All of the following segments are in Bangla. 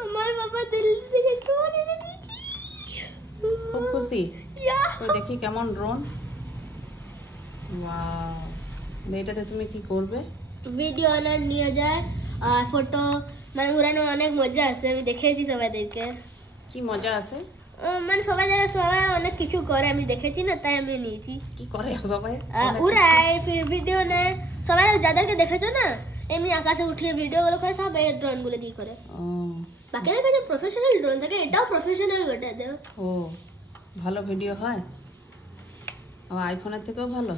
আমার বাবা দিল্লি থেকে ড্রোন এনে দিয়েছে। খুব খুশি। তো দেখি কেমন ড্রোন। ওয়াও, এটাতে তুমি কি করবে? ভিডিও না নিয়ে যায় আর ফটো মানে উড়ানো অনেক মজা আছে, আমি দেখেছি সবাইদেরকে। কি মজা আছে? মানে সবাই অনেক কিছু করে, আমি দেখেছি না, তাই আমি নিয়েছি। কি করে সবাই? উড়ায়, ফির ভিডিও নেয়। সবাই যাদেরকে দেখেছো না এমনি আকাশে উঠিয়ে ভিডিও গুলো করে, সব এই ড্রোন গুলো দিয়ে করে। বাকিদের কাছে প্রফেশনাল ড্রোন থাকে, এটাও প্রফেশনাল বটে। ও, ভালো ভিডিও হয়। আইফোনের থেকেও ভালো?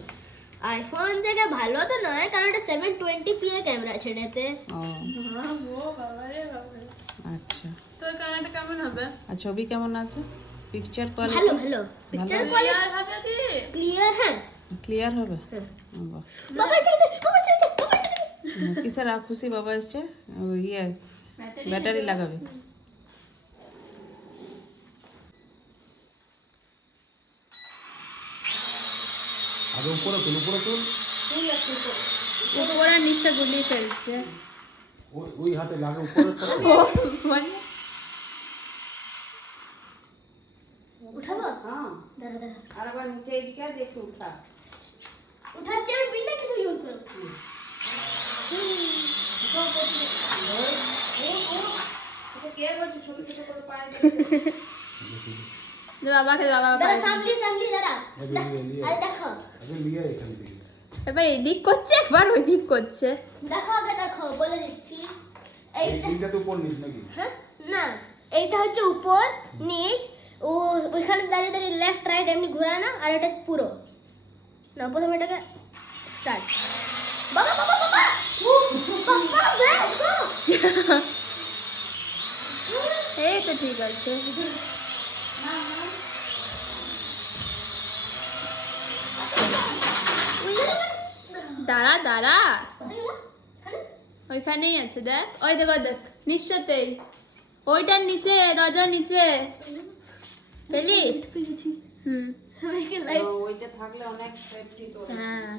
আইফোন থেকে ভালো তো নয়, কারণ এটা 720p এর ক্যামেরা আছে এটাতে। ও বাবারে বাবা। আচ্ছা, তো ক্যামেরাটা কেমন হবে? আর ছবি কেমন আছে? পিকচার কোয়ালিটি ভালো ভালো পিকচার ক্লিয়ার হবে কি? ক্লিয়ার। হ্যাঁ, ক্লিয়ার হবে। বাহ, বাবা এসেছে, বাবা এসেছে, বাবা এসেছে। কিসের খুশি বাবা এসছে? ইয়ে ব্যাটারি লাগাবে। আগে উপরে তুল, উপরে তুল। উপরে নিচে গুলিয়ে ফেলছে। ওই হাতে লাগে উপরে। উঠাবো? হ্যাঁ, দাঁড়া দাঁড়া, আর আবার নিচে এদিকে দেখো উঠা। উঠাচ্ছি আমি, বিনা কিছু ইউজ করব। কে বলছে ছোট ছোট করে পায়ে বাবাকে বাবা দাঁড়া, সামলি সামলি দাঁড়া। আরে দেখো, আগে লিয়ে এখান থেকে। এবার এদিক করছে, একবার ওই দিক করছে। দেখো আগে দেখো, বলে দিচ্ছি। এইটা এইটা তো উপর নিচ নাকি? হ্যাঁ না, এইটা হচ্ছে উপর নিচ, ও ওইখানে দাঁড়িয়ে দাঁড়িয়ে লেফট রাইট এমনি ঘোরানো, আর এটা পুরো না। প্রথমে এটাকে স্টার্ট। বাবা বাবা বাবা, বাবা দেখো। এই তো ঠিক আছে। দাঁড়া দাঁড়া, ওইখানেই আছে দেখ, ওই দেখ ওই দেখ নিচটাতেই, ওইটার নিচে, দরজার নিচে পেলি। হুম, ওইটা থাকলে অনেক সেফটি তো। হ্যাঁ।